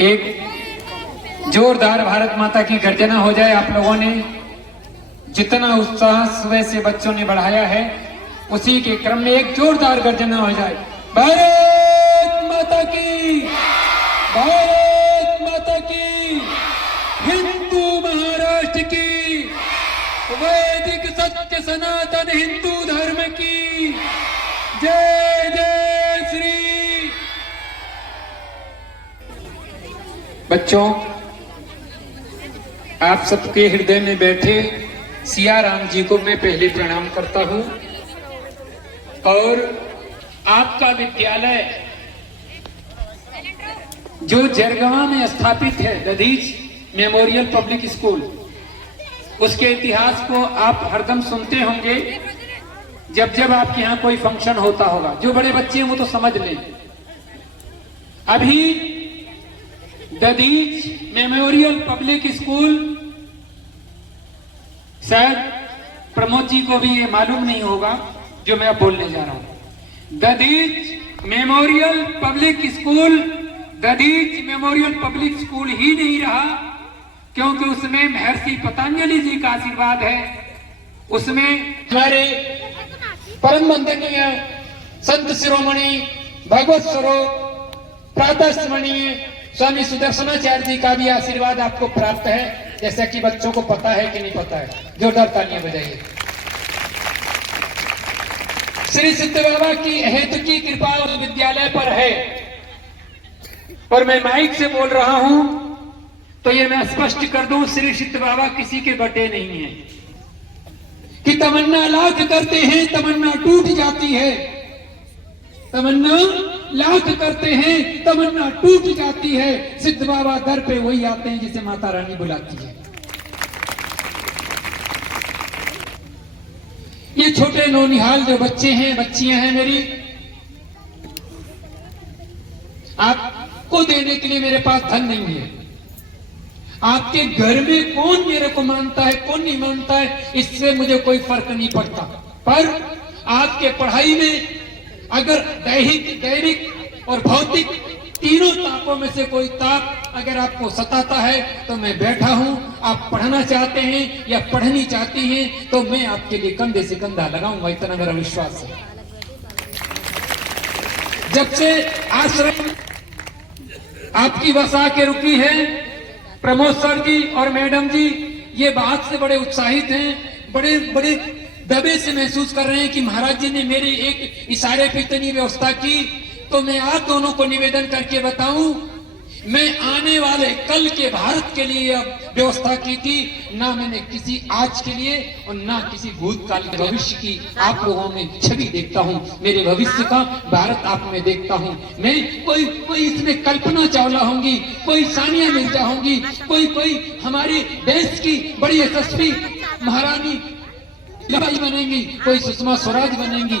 एक जोरदार भारत माता की गर्जना हो जाए। आप लोगों ने जितना उत्साह सुबह से बच्चों ने बढ़ाया है, उसी के क्रम में एक जोरदार गर्जना हो जाए। भारत माता की, भारत माता की, हिंदू महाराष्ट्र की, वैदिक सत्य सनातन हिंदू धर्म की जय जय श्री। बच्चों, आप सबके हृदय में बैठे सिया राम जी को मैं पहले प्रणाम करता हूं और आपका विद्यालय जो जरगवा में स्थापित है, दधीच मेमोरियल पब्लिक स्कूल, उसके इतिहास को आप हरदम सुनते होंगे जब जब आपके यहाँ कोई फंक्शन होता होगा। जो बड़े बच्चे हैं वो तो समझ लें। अभी दधीच मेमोरियल पब्लिक स्कूल, शायद प्रमोद जी को भी ये मालूम नहीं होगा जो मैं बोलने जा रहा हूं। Dadhich memorial public school Dadhich memorial public school ही नहीं रहा, क्योंकि उसमें महर्षि पतंजलि जी का आशीर्वाद है। उसमें हमारे परम वंदनीय संत शिरोमणि भगवत स्वरूप प्रातः स्मरणीय स्वामी सुदर्शनाचार्य जी का भी आशीर्वाद आपको प्राप्त है, जैसा कि बच्चों को पता है कि नहीं पता है। जोरदार तालियां बजाइए। श्री सिद्ध बाबा की अहेतु की कृपा उस विद्यालय पर है और मैं माइक से बोल रहा हूं तो ये मैं स्पष्ट कर दूं, श्री सिद्ध बाबा किसी के बटे नहीं है कि तमन्ना लाख करते हैं तमन्ना टूट जाती है। तमन्ना लाख करते हैं तमन्ना टूट जाती है। सिद्ध बाबा दर पे वही आते हैं जिसे माता रानी बुलाती है। ये छोटे नौनिहाल जो बच्चे हैं, बच्चियां हैं मेरी, आपको देने के लिए मेरे पास धन नहीं है। आपके घर में कौन मेरे को मानता है कौन नहीं मानता है, इससे मुझे कोई फर्क नहीं पड़ता। पर आपके पढ़ाई में अगर दैहिक और भौतिक तीनों तापों में से कोई ताप अगर आपको सताता है तो मैं बैठा हूं। आप पढ़ना चाहते हैं या पढ़नी चाहती हैं तो मैं आपके लिए कंधे से कंधा लगाऊंगा, इतना मेरा विश्वास है। जब से आश्रम आपकी वसा के रुकी है, प्रमोद सर जी और मैडम जी ये बात से बड़े उत्साहित हैं, बड़े बड़े दबे से महसूस कर रहे हैं कि महाराज जी ने मेरे एक इशारे पे इतनी व्यवस्था की। तो मैं आप दोनों को निवेदन करके बताऊं, मैं आने वाले कल के भारत के लिए अब व्यवस्था की थी, ना मैंने किसी आज के लिए और ना किसी भूतकाल के भविष्य की। आप लोगों में छवि देखता हूं, मेरे भविष्य का भारत आप में देखता हूं। मैं कोई इसमें कल्पना चावला होंगी, कोई सानिया मिर्जा होंगी, कोई हमारे देश की बड़ी यशस्वी महारानी लड़ाई बनेंगी, कोई सुषमा स्वराज बनेंगी,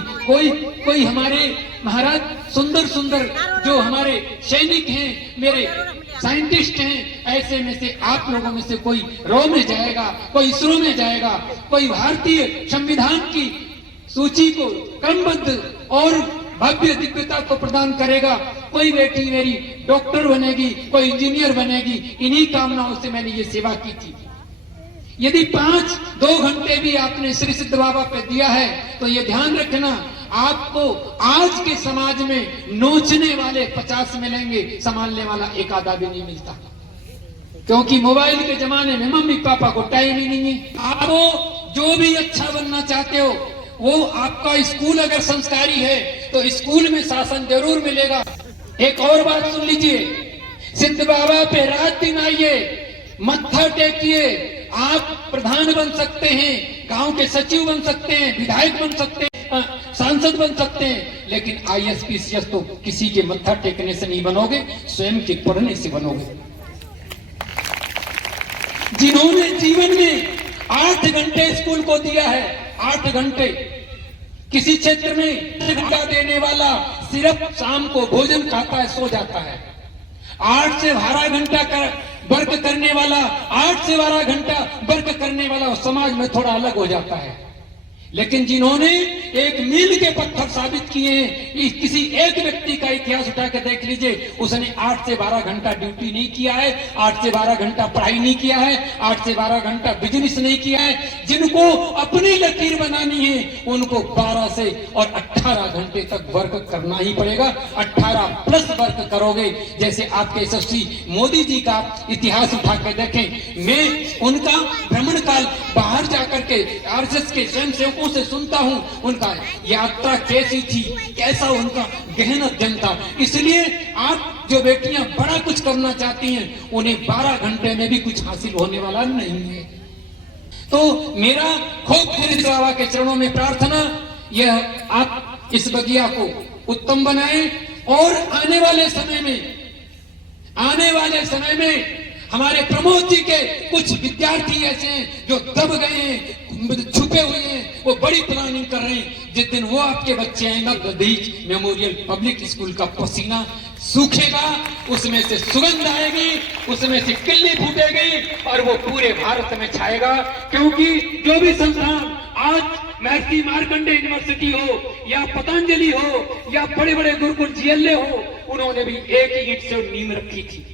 कोई हमारे महाराज सुंदर सुंदर जो हमारे सैनिक हैं, मेरे साइंटिस्ट हैं। ऐसे में से आप लोगों में से कोई रॉ में जाएगा, कोई इसरो में जाएगा, कोई भारतीय संविधान की सूची को क्रमबद्ध और भव्य दिव्यता को प्रदान करेगा। कोई बेटी मेरी डॉक्टर बनेगी, कोई इंजीनियर बनेगी। इन्हीं कामनाओं से मैंने ये सेवा की थी। यदि 5-2 घंटे भी आपने श्री सिद्ध बाबा पे दिया है तो ये ध्यान रखना, आपको आज के समाज में नोचने वाले 50 मिलेंगे, संभालने वाला एक आधा भी नहीं मिलता। क्योंकि मोबाइल के जमाने में मम्मी पापा को टाइम ही नहीं है। आपको जो भी अच्छा बनना चाहते हो, वो आपका स्कूल अगर संस्कारी है तो स्कूल में शासन जरूर मिलेगा। एक और बात सुन लीजिए, सिद्ध बाबा पे रात दिन आइए, मत्था टेकिए। आप प्रधान बन सकते हैं, गांव के सचिव बन सकते हैं, विधायक बन सकते हैं, सांसद बन सकते हैं, लेकिन IAS PCS तो किसी के मत्था टेकने से नहीं बनोगे, स्वयं के पढ़ने से बनोगे। जिन्होंने जीवन में 8 घंटे स्कूल को दिया है, 8 घंटे, किसी क्षेत्र में घंटा देने वाला सिर्फ शाम को भोजन खाता है, सो जाता है। 8 से 12 घंटा वर्क करने वाला, 8 से 12 घंटा वर्क करने वाला समाज में थोड़ा अलग हो जाता है। लेकिन जिन्होंने एक मील के पत्थर साबित किए हैं, किसी एक व्यक्ति का इतिहास उठा के देख लीजिए, उसने 8 से 12 घंटा ड्यूटी नहीं किया है, 8 से 12 घंटा पढ़ाई नहीं किया है, 8 से 12 घंटा बिजनेस नहीं किया है। जिनको अपनी लकीर बनानी है उनको 12 से और 18 घंटे तक वर्क करना ही पड़ेगा। 18 प्लस वर्क करोगे। जैसे आपके यशस्वी मोदी जी का इतिहास उठा के देखें, मैं उनका भ्रमण काल बाहर जाकर के आरएसएस के स्वयं सेवकों से सुनता हूं, उनका यात्रा कैसी थी, कैसा उनका गहन अध्ययन था। इसलिए आप जो बेटियां बड़ा कुछ करना चाहती हैं, उन्हें 12 घंटे में भी कुछ हासिल होने वाला नहीं है। तो मेरा खूब गुरु बाबा के चरणों में प्रार्थना, यह आप इस बगिया को उत्तम बनाएं और आने वाले समय में हमारे प्रमोद जी के कुछ विद्यार्थी ऐसे हैं जो दब गए हैं, छुपे हुए हैं, वो बड़ी प्लानिंग कर रहे हैं। जिस दिन वो आपके बच्चे आएंगे, गदीज मेमोरियल पब्लिक स्कूल का पसीना सूखेगा, उसमें से सुगंध आएगी, उसमें से किल्ली फूटेगी और वो पूरे भारत में छाएगा। क्योंकि जो भी संस्थान आज महर्षि मार्कंडे यूनिवर्सिटी हो या पतंजलि हो या बड़े बड़े गुरुकुल जीएलए हो, उन्होंने भी एक ही ईंट से नींव रखी थी।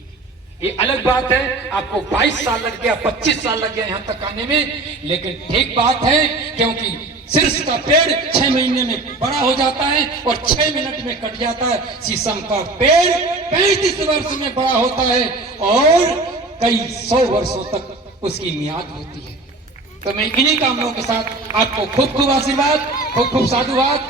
ये अलग बात है, आपको 22 साल लग गया, 25 साल लग गया यहां तक आने में, लेकिन ठीक बात है, क्योंकि शीर्ष का पेड़ 6 महीने में बड़ा हो जाता है और 6 मिनट में कट जाता है। शीशम का पेड़ 35 वर्ष में बड़ा होता है और कई 100 वर्षों तक उसकी मियाद होती है। तो मैं इन्हीं कामों के साथ आपको खूब खूब आशीर्वाद, खूब खूब साधुवाद।